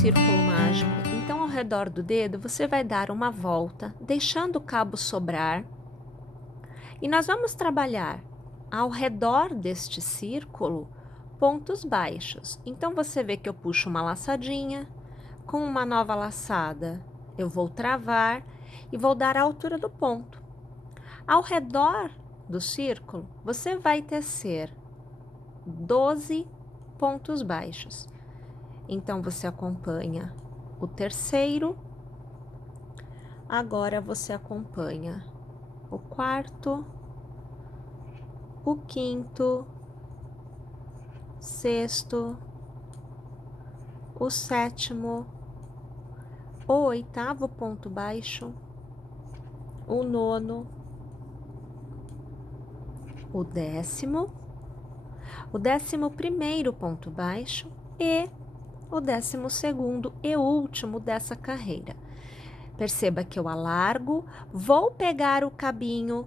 círculo mágico, então ao redor do dedo você vai dar uma volta, deixando o cabo sobrar. E nós vamos trabalhar ao redor deste círculo pontos baixos. Então você vê que eu puxo uma laçadinha, com uma nova laçada eu vou travar e vou dar a altura do ponto. Ao redor do círculo, você vai tecer 12 pontos baixos. Então, você acompanha o terceiro, agora você acompanha o quarto, o quinto, sexto, o sétimo, o oitavo ponto baixo, o nono, o 11º ponto baixo e o 12º e último dessa carreira. Perceba que eu alargo, vou pegar o cabinho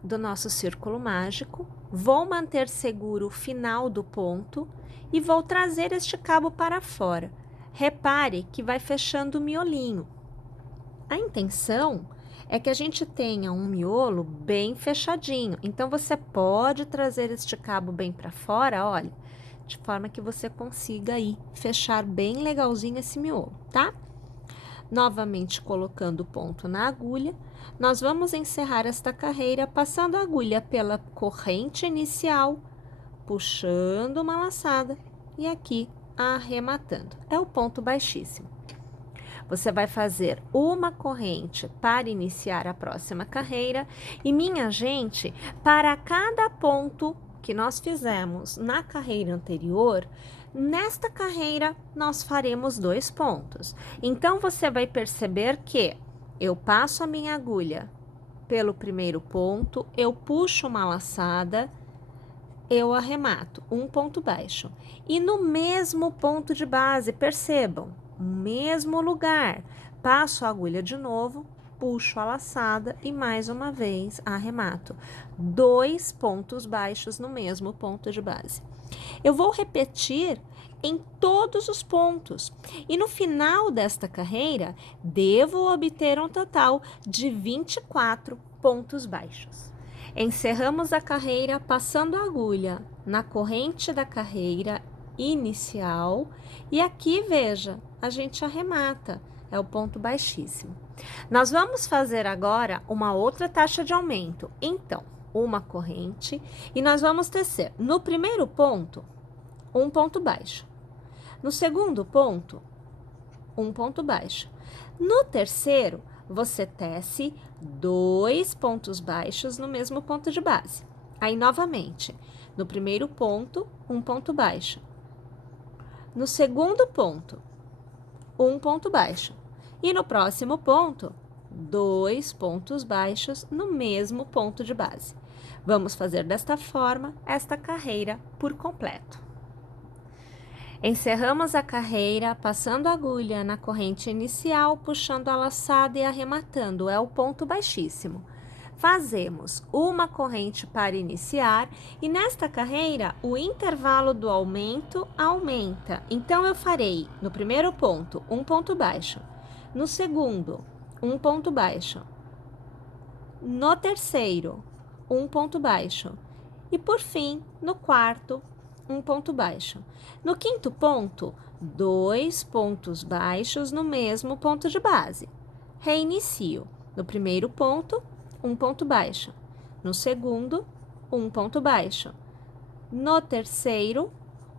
do nosso círculo mágico, vou manter seguro o final do ponto e vou trazer este cabo para fora. Repare que vai fechando o miolinho. A intenção é que a gente tenha um miolo bem fechadinho. Então, você pode trazer este cabo bem para fora, olha, de forma que você consiga aí fechar bem legalzinho esse miolo, tá? Novamente colocando o ponto na agulha, nós vamos encerrar esta carreira passando a agulha pela corrente inicial, puxando uma laçada e aqui arrematando. É o ponto baixíssimo. Você vai fazer uma corrente para iniciar a próxima carreira e, minha gente, para cada ponto que nós fizemos na carreira anterior, nesta carreira nós faremos 2 pontos. Então, você vai perceber que eu passo a minha agulha pelo primeiro ponto, eu puxo uma laçada, eu arremato um ponto baixo. E no mesmo ponto de base, percebam, mesmo lugar, passo a agulha de novo, puxo a laçada e mais uma vez arremato 2 pontos baixos no mesmo ponto de base. Eu vou repetir em todos os pontos e no final desta carreira devo obter um total de 24 pontos baixos. Encerramos a carreira passando a agulha na corrente da carreira inicial e aqui, veja, a gente arremata, é o ponto baixíssimo. Nós vamos fazer agora uma outra taxa de aumento, então, uma corrente e nós vamos tecer no primeiro ponto, um ponto baixo. No segundo ponto, um ponto baixo. No terceiro, você tece 2 pontos baixos no mesmo ponto de base. Aí, novamente, no primeiro ponto, um ponto baixo. No segundo ponto, um ponto baixo. E no próximo ponto, 2 pontos baixos no mesmo ponto de base. Vamos fazer desta forma esta carreira por completo. Encerramos a carreira passando a agulha na corrente inicial, puxando a laçada e arrematando, é o ponto baixíssimo. Fazemos uma corrente para iniciar e nesta carreira o intervalo do aumento aumenta. Então, eu farei no primeiro ponto um ponto baixo, no segundo um ponto baixo, no terceiro um ponto baixo e por fim no quarto um ponto baixo. No quinto ponto, 2 pontos baixos no mesmo ponto de base. Reinicio. No primeiro ponto, um ponto baixo. No segundo, um ponto baixo. No terceiro,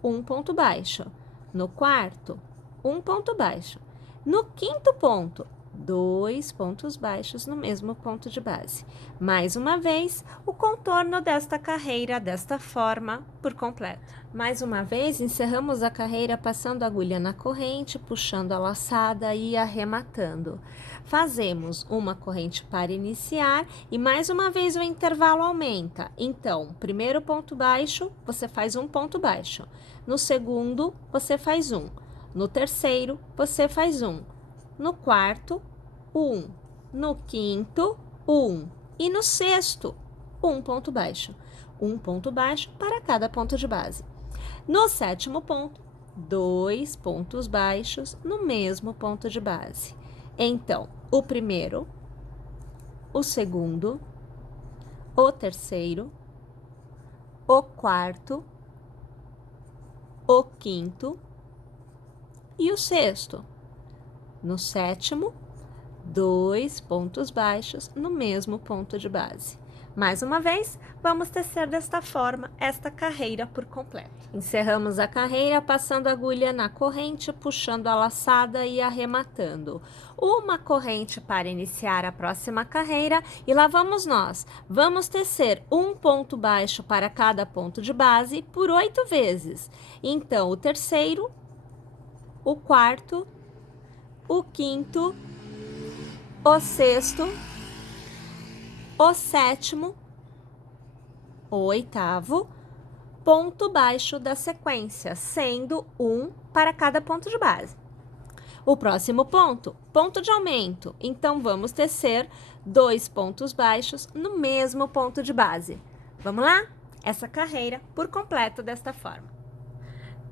um ponto baixo. No quarto, um ponto baixo. No quinto ponto, 2 pontos baixos no mesmo ponto de base. Mais uma vez, o contorno desta carreira desta forma por completo. Mais uma vez, encerramos a carreira passando a agulha na corrente, puxando a laçada e arrematando. Fazemos uma corrente para iniciar e mais uma vez o intervalo aumenta. Então, primeiro ponto baixo, você faz um ponto baixo. No segundo, você faz um. No terceiro, você faz um. No quarto, 1. No quinto, 1. E no sexto, um ponto baixo. Um ponto baixo para cada ponto de base. No sétimo ponto, 2 pontos baixos no mesmo ponto de base. Então, o primeiro, o segundo, o terceiro, o quarto, o quinto e o sexto. No sétimo, 2 pontos baixos no mesmo ponto de base. Mais uma vez, vamos tecer desta forma esta carreira por completo. Encerramos a carreira passando a agulha na corrente, puxando a laçada e arrematando. Uma corrente para iniciar a próxima carreira e lá vamos nós. Vamos tecer um ponto baixo para cada ponto de base por 8 vezes. Então, o terceiro, o quarto, o quinto, o sexto, o sétimo, o oitavo, ponto baixo da sequência, sendo um para cada ponto de base. O próximo ponto, ponto de aumento. Então, vamos tecer 2 pontos baixos no mesmo ponto de base. Vamos lá? Essa carreira por completo desta forma.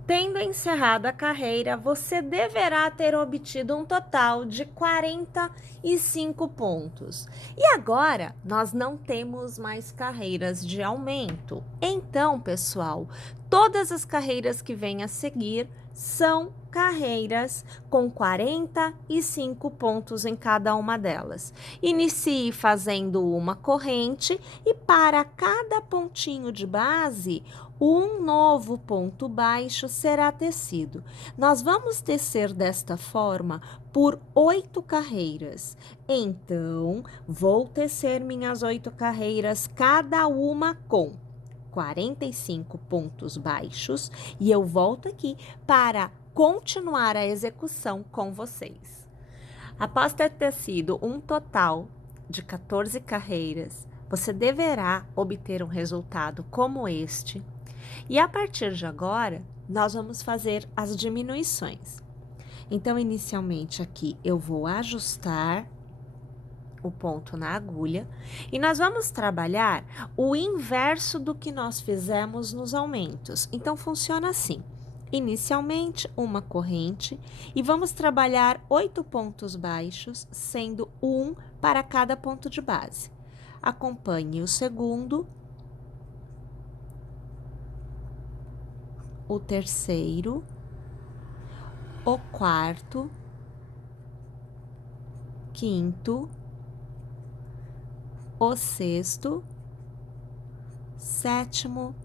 Tendo encerrado a carreira, você deverá ter obtido um total de 45 pontos. E agora, nós não temos mais carreiras de aumento. Então, pessoal, todas as carreiras que vêm a seguir são carreiras com 45 pontos em cada uma delas. Inicie fazendo uma corrente e para cada pontinho de base, um novo ponto baixo será tecido. Nós vamos tecer desta forma por 8 carreiras. Então, vou tecer minhas 8 carreiras, cada uma com 45 pontos baixos, e eu volto aqui para continuar a execução com vocês. Após ter tecido um total de 14 carreiras, você deverá obter um resultado como este. E a partir de agora, nós vamos fazer as diminuições. Então, inicialmente aqui, eu vou ajustar o ponto na agulha e nós vamos trabalhar o inverso do que nós fizemos nos aumentos. Então, funciona assim. Inicialmente, uma corrente e vamos trabalhar 8 pontos baixos, sendo um para cada ponto de base. Acompanhe o segundo, o terceiro, o quarto, quinto, o sexto, sétimo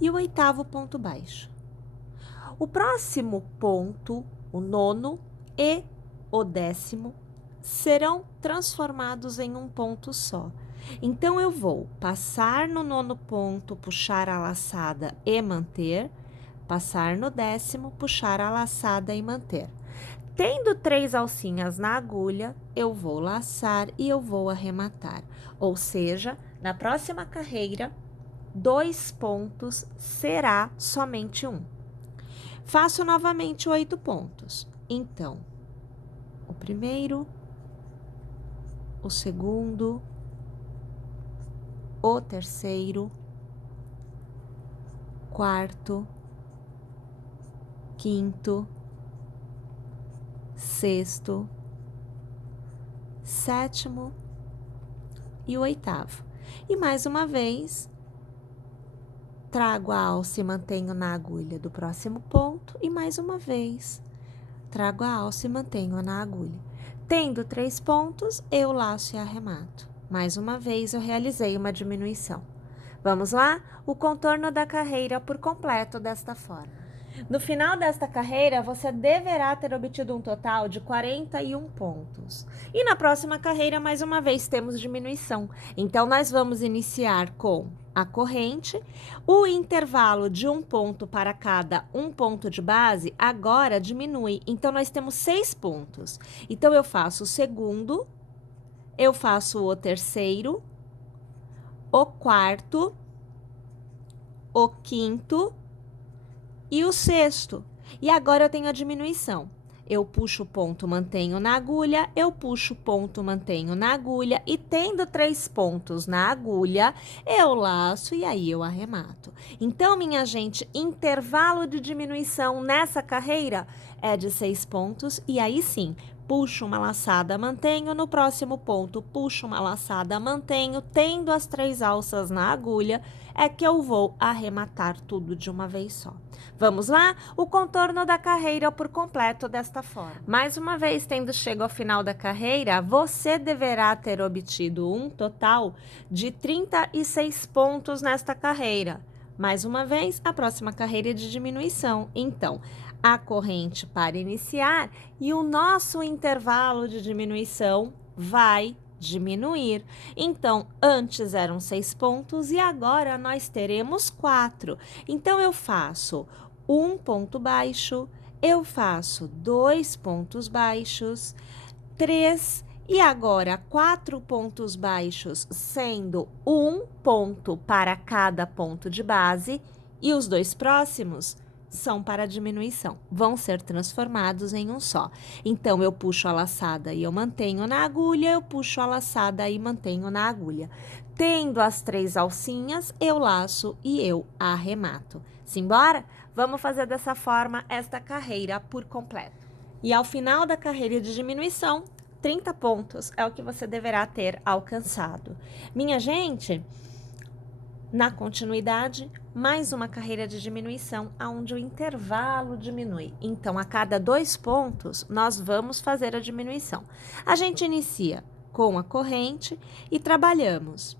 e o oitavo ponto baixo. O próximo ponto, o nono e o 10º, serão transformados em um ponto só. Então, eu vou passar no 9º ponto, puxar a laçada e manter, passar no 10º, puxar a laçada e manter. Tendo 3 alcinhas na agulha, eu vou laçar e eu vou arrematar. Ou seja, na próxima carreira, 2 pontos será somente um. Faço novamente 8 pontos. Então, o primeiro, o segundo, o terceiro, quarto, quinto, sexto, sétimo e o oitavo. E mais uma vez, trago a alça e mantenho na agulha do próximo ponto e mais uma vez, trago a alça e mantenho na agulha. Tendo 3 pontos, eu laço e arremato. Mais uma vez, eu realizei uma diminuição. Vamos lá? O contorno da carreira por completo desta forma. No final desta carreira, você deverá ter obtido um total de 41 pontos. E na próxima carreira, mais uma vez, temos diminuição. Então, nós vamos iniciar com a corrente, o intervalo de um ponto para cada um ponto de base agora diminui. Então, nós temos 6 pontos. Então, eu faço o segundo, eu faço o terceiro, o quarto, o quinto e o sexto. E agora eu tenho a diminuição. eu puxo o ponto, mantenho na agulha, eu puxo o ponto, mantenho na agulha, e tendo 3 pontos na agulha, eu laço e aí eu arremato. Então, minha gente, intervalo de diminuição nessa carreira é de 6 pontos, e aí sim, puxo uma laçada, mantenho, no próximo ponto, puxo uma laçada, mantenho, tendo as 3 alças na agulha, é que eu vou arrematar tudo de uma vez só. Vamos lá? O contorno da carreira por completo desta forma. Mais uma vez, tendo chegado ao final da carreira, você deverá ter obtido um total de 36 pontos nesta carreira. Mais uma vez, a próxima carreira é de diminuição. Então, a corrente para iniciar e o nosso intervalo de diminuição vai diminuir. Então, antes eram 6 pontos e agora nós teremos 4. Então, eu faço um ponto baixo, eu faço 2 pontos baixos, 3 e agora 4 pontos baixos, sendo um ponto para cada ponto de base, e os 2 próximos são para diminuição, vão ser transformados em um só. Então, eu puxo a laçada e eu mantenho na agulha, eu puxo a laçada e mantenho na agulha. Tendo as 3 alcinhas, eu laço e eu arremato. Simbora? Vamos fazer dessa forma esta carreira por completo. E ao final da carreira de diminuição, 30 pontos é o que você deverá ter alcançado. Minha gente, na continuidade, mais uma carreira de diminuição, onde o intervalo diminui. Então, a cada 2 pontos, nós vamos fazer a diminuição. A gente inicia com a corrente e trabalhamos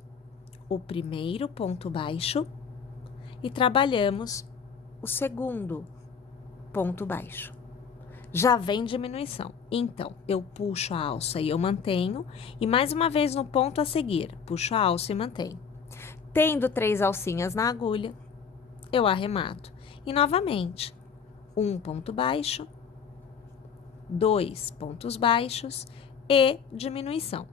o primeiro ponto baixo e trabalhamos o segundo ponto baixo. Já vem diminuição. Então, eu puxo a alça e eu mantenho, e mais uma vez no ponto a seguir, puxo a alça e mantenho. Tendo 3 alcinhas na agulha, eu arremato. E novamente, um ponto baixo, 2 pontos baixos e diminuição.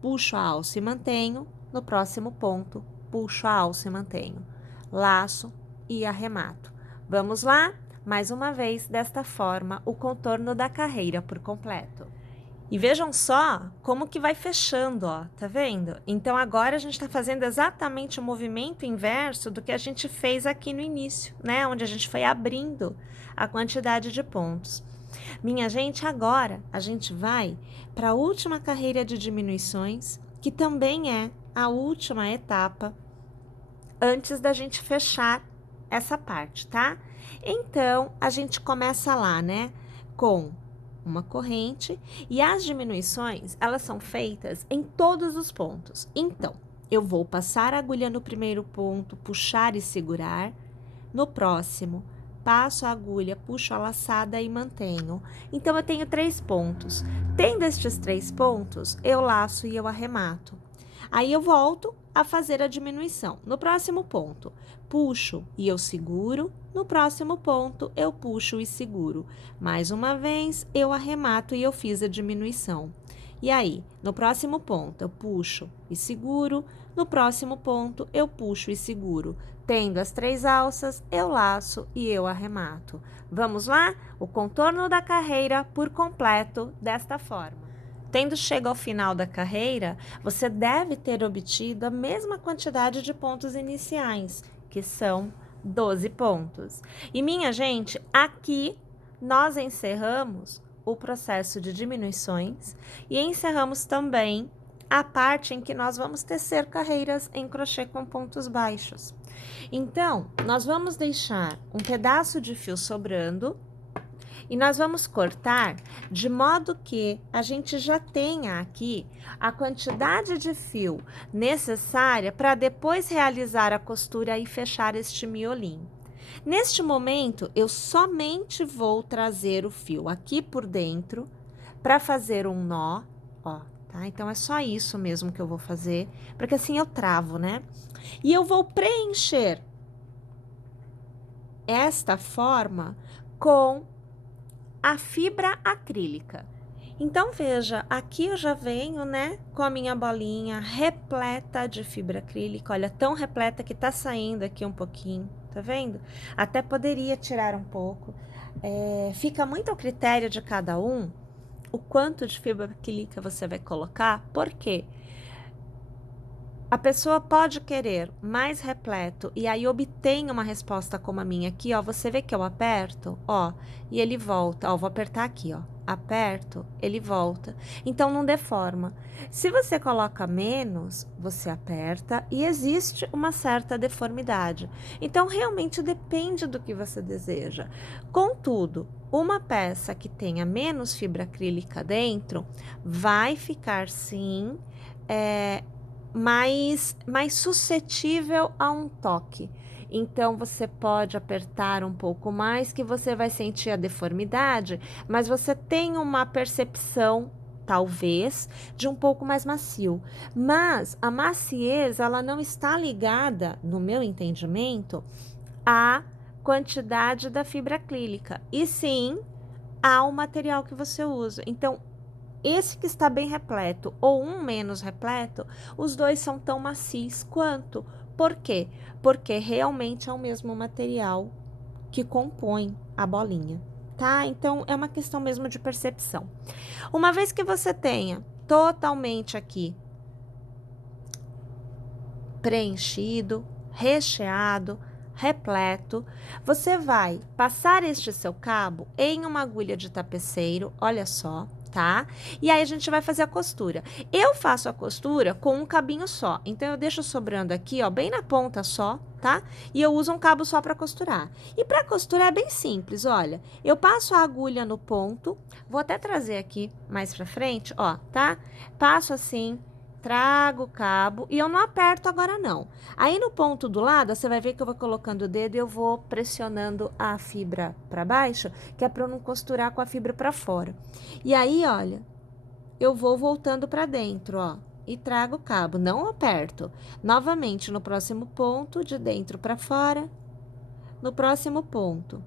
Puxo a alça e mantenho, no próximo ponto, puxo a alça e mantenho. Laço e arremato. Vamos lá? Mais uma vez, desta forma, o contorno da carreira por completo. E vejam só como que vai fechando, ó, tá vendo? Então, agora a gente tá fazendo exatamente o movimento inverso do que a gente fez aqui no início, né? Onde a gente foi abrindo a quantidade de pontos. Minha gente, agora a gente vai para a última carreira de diminuições, que também é a última etapa antes da gente fechar essa parte, tá? Então, a gente começa lá, né? Com uma corrente, e as diminuições, elas são feitas em todos os pontos. Então, eu vou passar a agulha no primeiro ponto, puxar e segurar. No próximo, passo a agulha, puxo a laçada e mantenho. Então, eu tenho 3 pontos. Tendo estes 3 pontos, eu laço e eu arremato. Aí, eu volto a fazer a diminuição. No próximo ponto, puxo e eu seguro. No próximo ponto, eu puxo e seguro. Mais uma vez, eu arremato e eu fiz a diminuição. E aí, no próximo ponto, eu puxo e seguro. No próximo ponto, eu puxo e seguro. Tendo as 3 alças, eu laço e eu arremato. Vamos lá? O contorno da carreira por completo desta forma. Tendo chegado ao final da carreira, você deve ter obtido a mesma quantidade de pontos iniciais, que são 12 pontos. E, minha gente, aqui nós encerramos o processo de diminuições e encerramos também a parte em que nós vamos tecer carreiras em crochê com pontos baixos. Então, nós vamos deixar um pedaço de fio sobrando e nós vamos cortar de modo que a gente já tenha aqui a quantidade de fio necessária para depois realizar a costura e fechar este miolinho. Neste momento, eu somente vou trazer o fio aqui por dentro para fazer um nó, ó, tá? Então, é só isso mesmo que eu vou fazer, porque assim eu travo, né? E eu vou preencher esta forma com a fibra acrílica. Então, veja, aqui eu já venho, né, com a minha bolinha repleta de fibra acrílica. Olha, tão repleta que tá saindo aqui um pouquinho. tá vendo? Até poderia tirar um pouco. Fica muito ao critério de cada um o quanto de fibra acrílica você vai colocar, porque a pessoa pode querer mais repleto e aí obtém uma resposta como a minha aqui, ó. Você vê que eu aperto, ó, e ele volta. Ó, vou apertar aqui, ó. Aperto, ele volta. Então, não deforma. Se você coloca menos, você aperta e existe uma certa deformidade. Então, realmente depende do que você deseja. Contudo, uma peça que tenha menos fibra acrílica dentro vai ficar, sim, mais suscetível a um toque. Então, você pode apertar um pouco mais, que você vai sentir a deformidade, mas você tem uma percepção, talvez, de um pouco mais macio. Mas a maciez, ela não está ligada, no meu entendimento, à quantidade da fibra acrílica, e sim ao material que você usa. Então, esse que está bem repleto ou um menos repleto, os dois são tão macios quanto. Por quê? Porque realmente é o mesmo material que compõe a bolinha, tá? Então, é uma questão mesmo de percepção. Uma vez que você tenha totalmente aqui preenchido, recheado, repleto, você vai passar este seu cabo em uma agulha de tapeceiro, olha só, tá? E aí a gente vai fazer a costura. Eu faço a costura com um cabinho só, então eu deixo sobrando aqui, ó, bem na ponta só, tá? E eu uso um cabo só para costurar. E para costurar é bem simples, olha, eu passo a agulha no ponto, vou até trazer aqui mais para frente, ó, tá? Passo assim, trago o cabo e eu não aperto agora não. Aí no ponto do lado, você vai ver que eu vou colocando o dedo e eu vou pressionando a fibra para baixo, que é para eu não costurar com a fibra para fora. E aí, olha, eu vou voltando para dentro, ó, e trago o cabo, não aperto. Novamente no próximo ponto, de dentro para fora, no próximo ponto,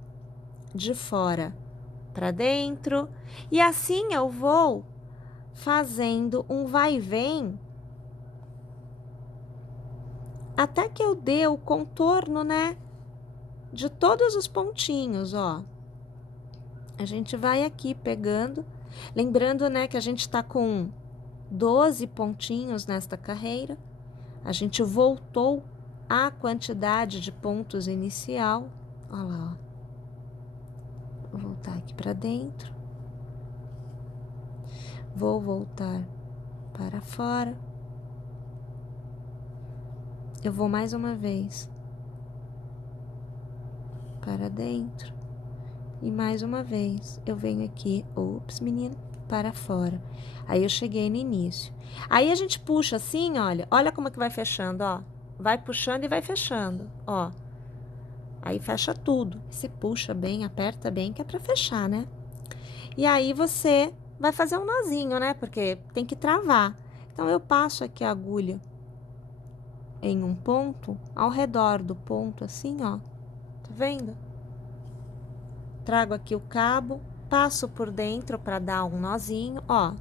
de fora para dentro, e assim eu vou fazendo um vai e vem até que eu dê o contorno, né, de todos os pontinhos, ó. A gente vai aqui pegando, lembrando, né, que a gente tá com 12 pontinhos nesta carreira. A gente voltou à quantidade de pontos inicial. Olha lá, ó. Vou voltar aqui para dentro. Vou voltar para fora. Eu vou mais uma vez para dentro. E mais uma vez, eu venho aqui, ops, menina, para fora. Aí eu cheguei no início. Aí a gente puxa assim, olha como é que vai fechando, ó. Vai puxando e vai fechando, ó. Aí fecha tudo. Você puxa bem, aperta bem, que é pra fechar, né? E aí você vai fazer um nozinho, né? Porque tem que travar. Então, eu passo aqui a agulha em um ponto, ao redor do ponto, assim, ó. Tá vendo? Trago aqui o cabo, passo por dentro para dar um nozinho, ó.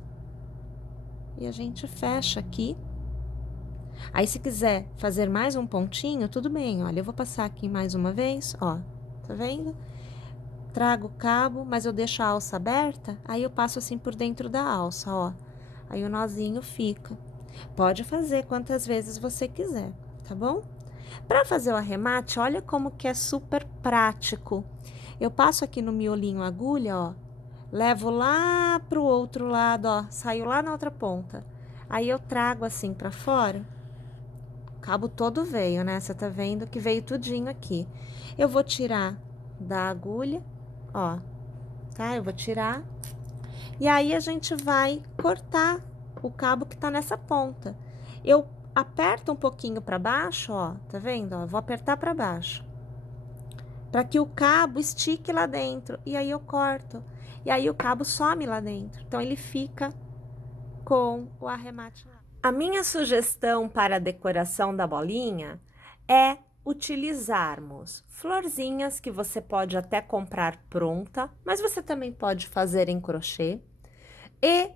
E a gente fecha aqui. Aí, se quiser fazer mais um pontinho, tudo bem, olha, eu vou passar aqui mais uma vez, ó. Tá vendo? Trago o cabo, mas eu deixo a alça aberta, aí eu passo assim por dentro da alça, ó. Aí o nozinho fica. Pode fazer quantas vezes você quiser, tá bom? Para fazer o arremate, olha como que é super prático. Eu passo aqui no miolinho a agulha, ó, levo lá pro outro lado, ó, saio lá na outra ponta. Aí eu trago assim para fora. O cabo todo veio, né? Você tá vendo que veio tudinho aqui. Eu vou tirar da agulha, ó, tá? Eu vou tirar. E aí a gente vai cortar o cabo que tá nessa ponta. Eu aperto um pouquinho para baixo, ó, tá vendo? Ó, vou apertar para baixo, para que o cabo estique lá dentro. E aí eu corto. E aí o cabo some lá dentro. Então, ele fica com o arremate lá. A minha sugestão para a decoração da bolinha é utilizarmos florzinhas que você pode até comprar pronta, mas você também pode fazer em crochê, e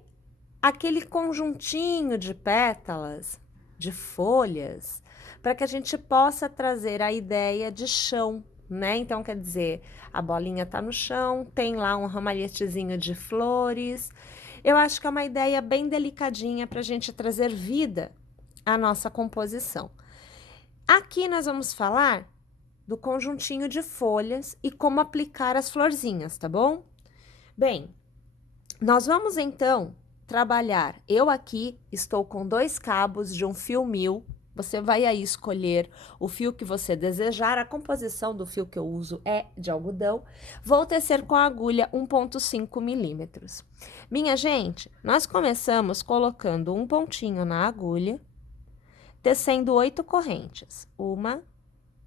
aquele conjuntinho de pétalas, de folhas, para que a gente possa trazer a ideia de chão, né? Então, quer dizer, a bolinha tá no chão, tem lá um ramalhetezinho de flores. Eu acho que é uma ideia bem delicadinha para a gente trazer vida à nossa composição. Aqui nós vamos falar do conjuntinho de folhas e como aplicar as florzinhas, tá bom? Bem, nós vamos então trabalhar. Eu aqui estou com 2 cabos de um fio 1000. Você vai aí escolher o fio que você desejar. A composição do fio que eu uso é de algodão. Vou tecer com a agulha 1,5 milímetros. Minha gente, nós começamos colocando um pontinho na agulha, tecendo 8 correntes. 1,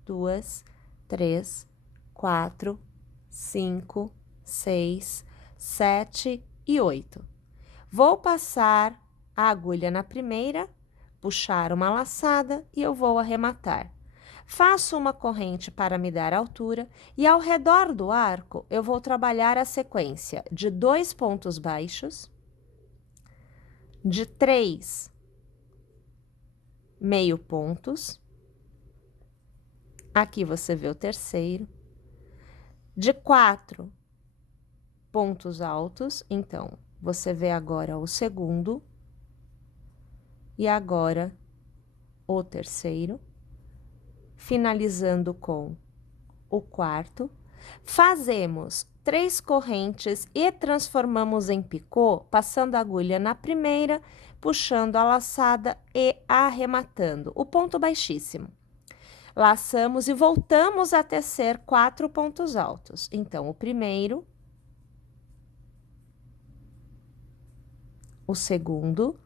2, 3, 4, 5, 6, 7 e 8. Vou passar a agulha na primeira, puxar uma laçada e eu vou arrematar. Faço uma corrente para me dar altura e ao redor do arco eu vou trabalhar a sequência de 2 pontos baixos, de 3 meio pontos, aqui você vê o terceiro, de 4 pontos altos, então, você vê agora o segundo e agora o terceiro, finalizando com o quarto. Fazemos 3 correntes e transformamos em picô, passando a agulha na primeira, puxando a laçada e arrematando o ponto baixíssimo. Laçamos e voltamos a tecer 4 pontos altos. Então, o primeiro, o segundo,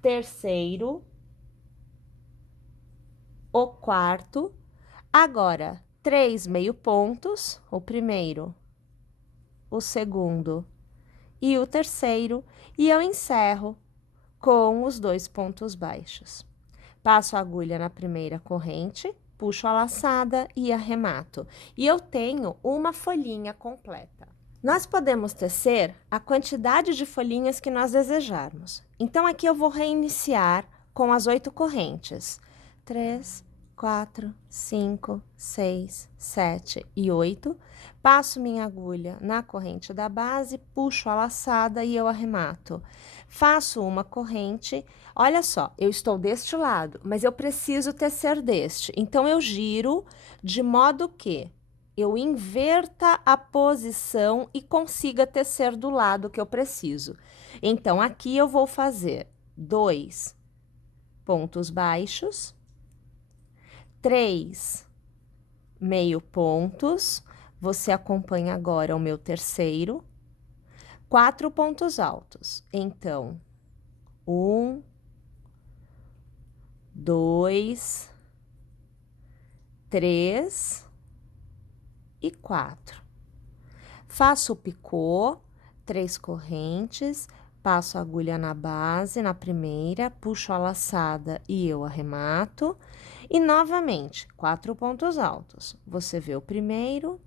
terceiro, o quarto, agora 3 meio pontos, o primeiro, o segundo e o terceiro, e eu encerro com os 2 pontos baixos. Passo a agulha na primeira corrente, puxo a laçada e arremato. E eu tenho uma folhinha completa. Nós podemos tecer a quantidade de folhinhas que nós desejarmos. Então, aqui eu vou reiniciar com as 8 correntes. 3, 4, 5, 6, 7 e 8. Passo minha agulha na corrente da base, puxo a laçada e eu arremato. Faço uma corrente. Olha só, eu estou deste lado, mas eu preciso tecer deste. Então, eu giro de modo que eu inverta a posição e consiga tecer do lado que eu preciso. Então, aqui eu vou fazer 2 pontos baixos, 3 meio pontos, você acompanha agora o meu terceiro, 4 pontos altos. Então, 1, 2, 3 e 4. Faço o picô, 3 correntes, passo a agulha na base, na primeira, puxo a laçada e eu arremato. E novamente, 4 pontos altos. Você vê o primeiro,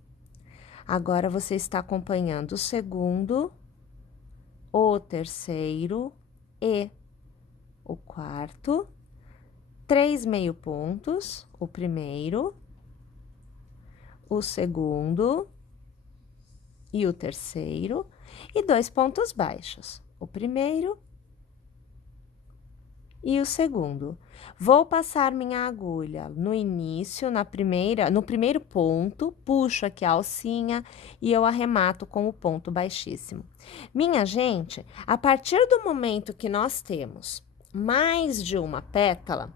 agora você está acompanhando o segundo, o terceiro e o quarto. 3 meio pontos, o primeiro, o segundo e o terceiro, e 2 pontos baixos, o primeiro e o segundo. Vou passar minha agulha no início, no primeiro ponto, puxo aqui a alcinha e eu arremato com o ponto baixíssimo. Minha gente, a partir do momento que nós temos mais de uma pétala,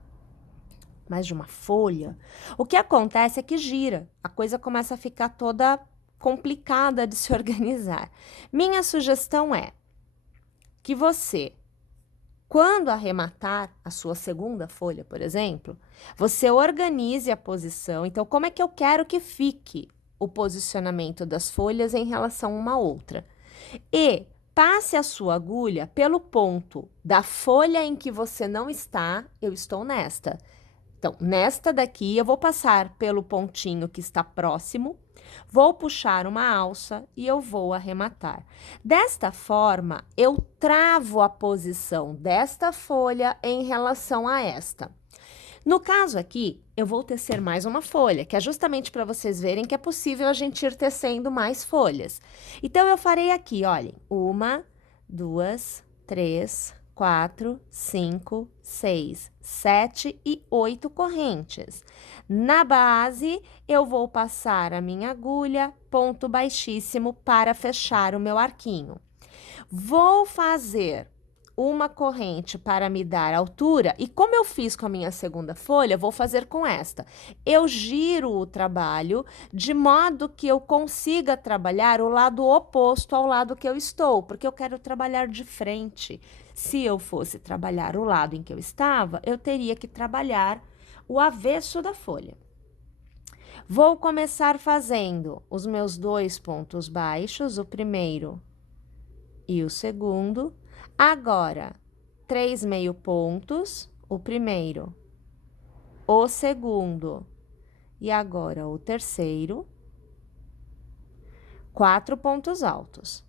mais de uma folha, o que acontece é que gira, a coisa começa a ficar toda complicada de se organizar. Minha sugestão é que você, quando arrematar a sua segunda folha, por exemplo, você organize a posição. Então, como é que eu quero que fique o posicionamento das folhas em relação a uma outra? E passe a sua agulha pelo ponto da folha em que você não está, eu estou nesta. Então, nesta daqui, eu vou passar pelo pontinho que está próximo, Vou puxar uma alça e eu vou arrematar. Desta forma, eu travo a posição desta folha em relação a esta. No caso aqui, eu vou tecer mais uma folha, que é justamente para vocês verem que é possível a gente ir tecendo mais folhas. Então, eu farei aqui, olhem, 1, 2, 3, 4, 5, 6, 7 e 8 correntes. Na base, eu vou passar a minha agulha, ponto baixíssimo, para fechar o meu arquinho. Vou fazer uma corrente para me dar altura, e como eu fiz com a minha segunda folha, vou fazer com esta. Eu giro o trabalho de modo que eu consiga trabalhar o lado oposto ao lado que eu estou, porque eu quero trabalhar de frente. Se eu fosse trabalhar o lado em que eu estava, eu teria que trabalhar o avesso da folha. Vou começar fazendo os meus 2 pontos baixos, o primeiro e o segundo. Agora, 3 meio pontos, o primeiro, o segundo e agora o terceiro. 4 pontos altos.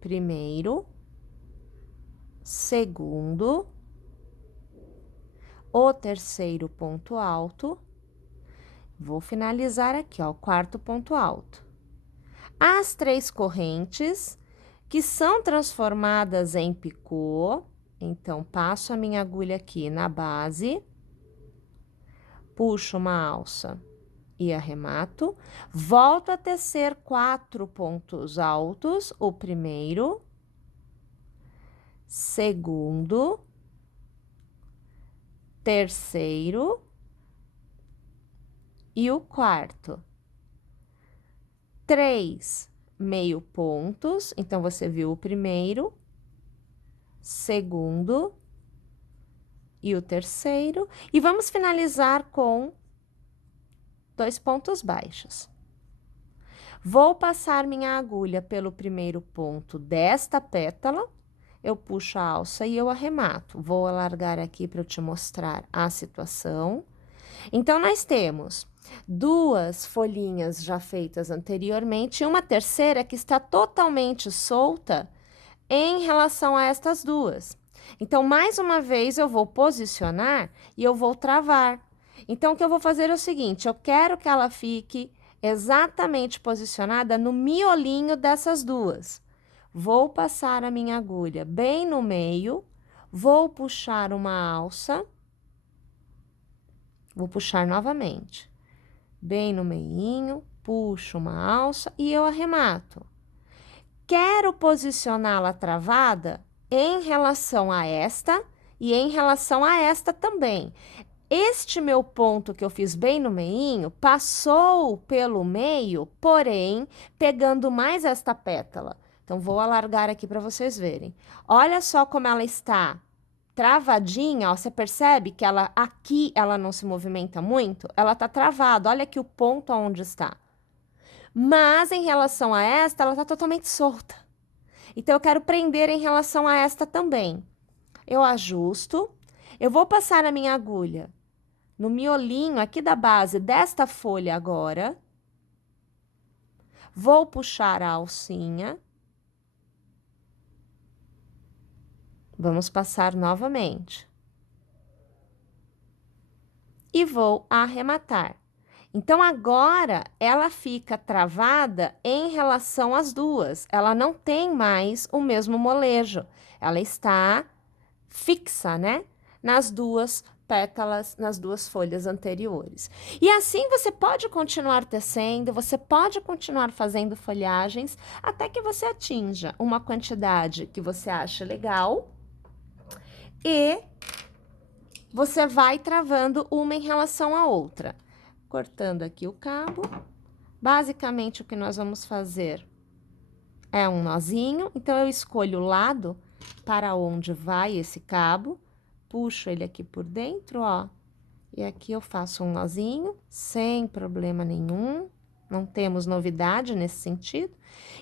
Primeiro, segundo, o terceiro ponto alto. Vou finalizar aqui, ó, o quarto ponto alto. As 3 correntes que são transformadas em picô, então, passo a minha agulha aqui na base, puxo uma alça e arremato, volto a tecer 4 pontos altos, o primeiro, segundo, terceiro e o quarto. 3 meio pontos, então, você viu o primeiro, segundo e o terceiro, e vamos finalizar com 2 pontos baixos. Vou passar minha agulha pelo primeiro ponto desta pétala, eu puxo a alça e eu arremato. Vou alargar aqui para eu te mostrar a situação. Então, nós temos 2 folhinhas já feitas anteriormente e uma terceira que está totalmente solta em relação a estas 2. Então, mais uma vez, eu vou posicionar e eu vou travar. Então, o que eu vou fazer é o seguinte, eu quero que ela fique exatamente posicionada no miolinho dessas 2. Vou passar a minha agulha bem no meio, vou puxar uma alça, vou puxar novamente, bem no meinho, puxo uma alça e eu arremato. Quero posicioná-la travada em relação a esta e em relação a esta também. Este meu ponto que eu fiz bem no meinho passou pelo meio, porém, pegando mais esta pétala. Então, vou alargar aqui para vocês verem. Olha só como ela está travadinha, ó, você percebe que ela aqui ela não se movimenta muito? Ela tá travada, olha aqui o ponto onde está. Mas, em relação a esta, ela tá totalmente solta. Então, eu quero prender em relação a esta também. Eu ajusto, eu vou passar a minha agulha no miolinho aqui da base desta folha agora. Vou puxar a alcinha. Vamos passar novamente. E vou arrematar. Então, agora, ela fica travada em relação às 2. Ela não tem mais o mesmo molejo. Ela está fixa, né? Nas 2 pétalas, nas 2 folhas anteriores. E assim, você pode continuar tecendo, você pode continuar fazendo folhagens, até que você atinja uma quantidade que você acha legal. E você vai travando uma em relação à outra. Cortando aqui o cabo. Basicamente, o que nós vamos fazer é um nozinho. Então, eu escolho o lado para onde vai esse cabo. Puxo ele aqui por dentro, ó. E aqui eu faço um nozinho, sem problema nenhum. Não temos novidade nesse sentido.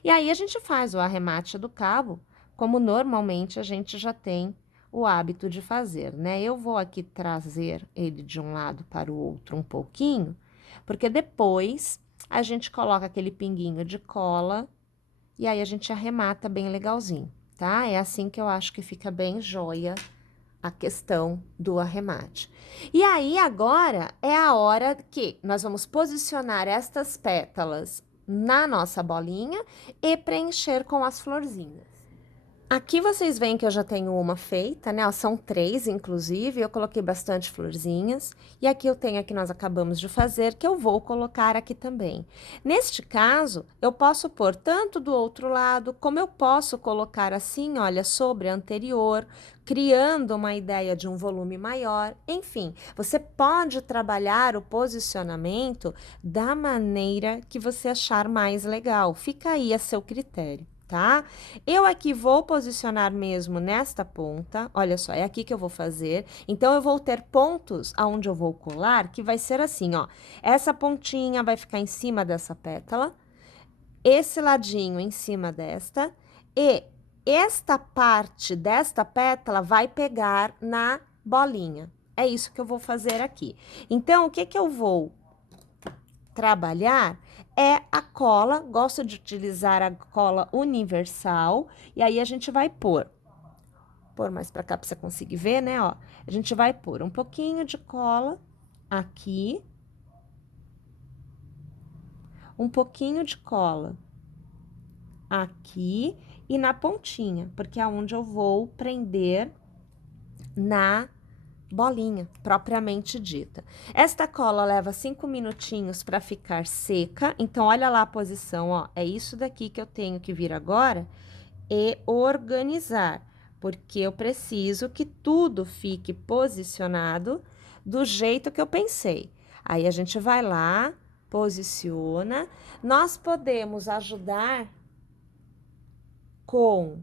E aí, a gente faz o arremate do cabo, como normalmente a gente já tem o hábito de fazer, né? Eu vou aqui trazer ele de um lado para o outro um pouquinho, porque depois a gente coloca aquele pinguinho de cola e aí a gente arremata bem legalzinho, tá? É assim que eu acho que fica bem joia a questão do arremate. E aí, agora é a hora que nós vamos posicionar estas pétalas na nossa bolinha e preencher com as florzinhas. Aqui vocês veem que eu já tenho uma feita, né? Ó, são 3, inclusive, eu coloquei bastante florzinhas. E aqui eu tenho a que nós acabamos de fazer, que eu vou colocar aqui também. Neste caso, eu posso pôr tanto do outro lado, como eu posso colocar assim, olha, sobre a anterior, criando uma ideia de um volume maior. Enfim, você pode trabalhar o posicionamento da maneira que você achar mais legal. Fica aí a seu critério. Tá? Eu aqui vou posicionar mesmo nesta ponta, olha só, é aqui que eu vou fazer. Então, eu vou ter pontos aonde eu vou colar, que vai ser assim, ó. Essa pontinha vai ficar em cima dessa pétala, esse ladinho em cima desta, e esta parte desta pétala vai pegar na bolinha. É isso que eu vou fazer aqui. Então, o que que eu vou trabalhar é a cola, gosto de utilizar a cola universal, e aí a gente vai pôr mais pra cá pra você conseguir ver, né, ó. A gente vai pôr um pouquinho de cola aqui, um pouquinho de cola aqui e na pontinha, porque é onde eu vou prender na bolinha, propriamente dita. Esta cola leva 5 minutinhos para ficar seca, então olha lá a posição, ó, é isso daqui que eu tenho que vir agora e organizar, porque eu preciso que tudo fique posicionado do jeito que eu pensei. Aí a gente vai lá, posiciona, nós podemos ajudar com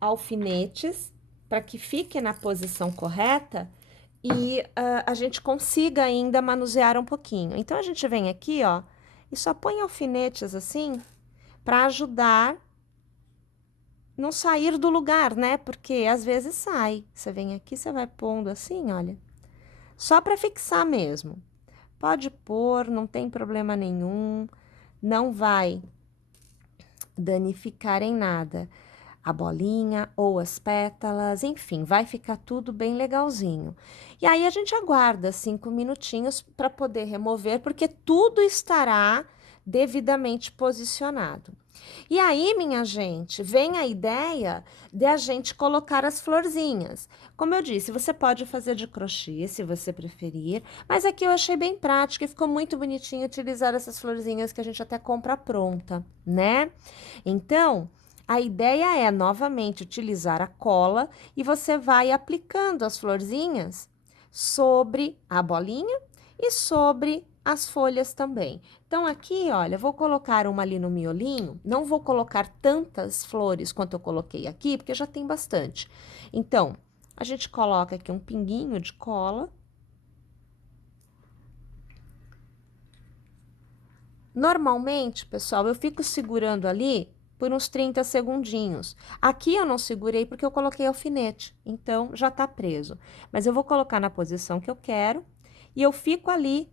alfinetes, para que fique na posição correta e a gente consiga ainda manusear um pouquinho. Então, a gente vem aqui, ó, e só põe alfinetes assim, para ajudar não sair do lugar, né? Porque às vezes sai. Você vem aqui, você vai pondo assim, olha, só para fixar mesmo. Pode pôr, não tem problema nenhum, não vai danificar em nada a bolinha ou as pétalas, enfim, vai ficar tudo bem legalzinho. E aí a gente aguarda 5 minutinhos para poder remover, porque tudo estará devidamente posicionado. E aí, minha gente, vem a ideia de a gente colocar as florzinhas. Como eu disse, você pode fazer de crochê, se você preferir, mas aqui eu achei bem prático e ficou muito bonitinho utilizar essas florzinhas que a gente até compra pronta, né? Então, a ideia é, novamente, utilizar a cola e você vai aplicando as florzinhas sobre a bolinha e sobre as folhas também. Então, aqui, olha, vou colocar uma ali no miolinho, não vou colocar tantas flores quanto eu coloquei aqui, porque já tem bastante. Então, a gente coloca aqui um pinguinho de cola. Normalmente, pessoal, eu fico segurando ali por uns 30 segundinhos. Aqui eu não segurei porque eu coloquei alfinete, então já tá preso. Mas eu vou colocar na posição que eu quero e eu fico ali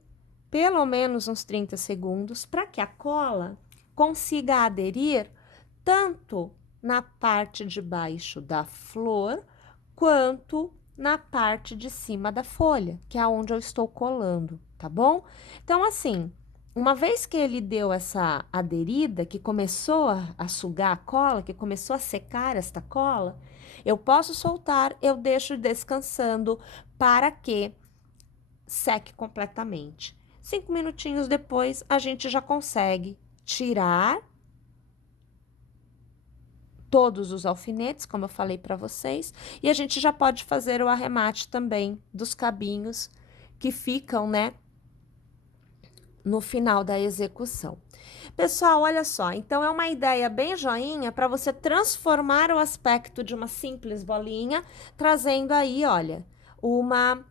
pelo menos uns 30 segundos para que a cola consiga aderir tanto na parte de baixo da flor quanto na parte de cima da folha, que é onde eu estou colando, tá bom? Então, assim, uma vez que ele deu essa aderida, que começou a sugar a cola, que começou a secar esta cola, eu posso soltar, eu deixo descansando para que seque completamente. 5 minutinhos depois, a gente já consegue tirar todos os alfinetes, como eu falei para vocês, e a gente já pode fazer o arremate também dos cabinhos que ficam, né, no final da execução. Pessoal, olha só, então é uma ideia bem joinha para você transformar o aspecto de uma simples bolinha, trazendo aí, olha, uma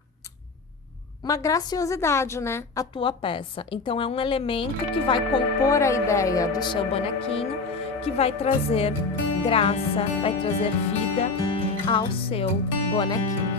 graciosidade, né, à tua peça. Então, é um elemento que vai compor a ideia do seu bonequinho, que vai trazer graça, vai trazer vida ao seu bonequinho.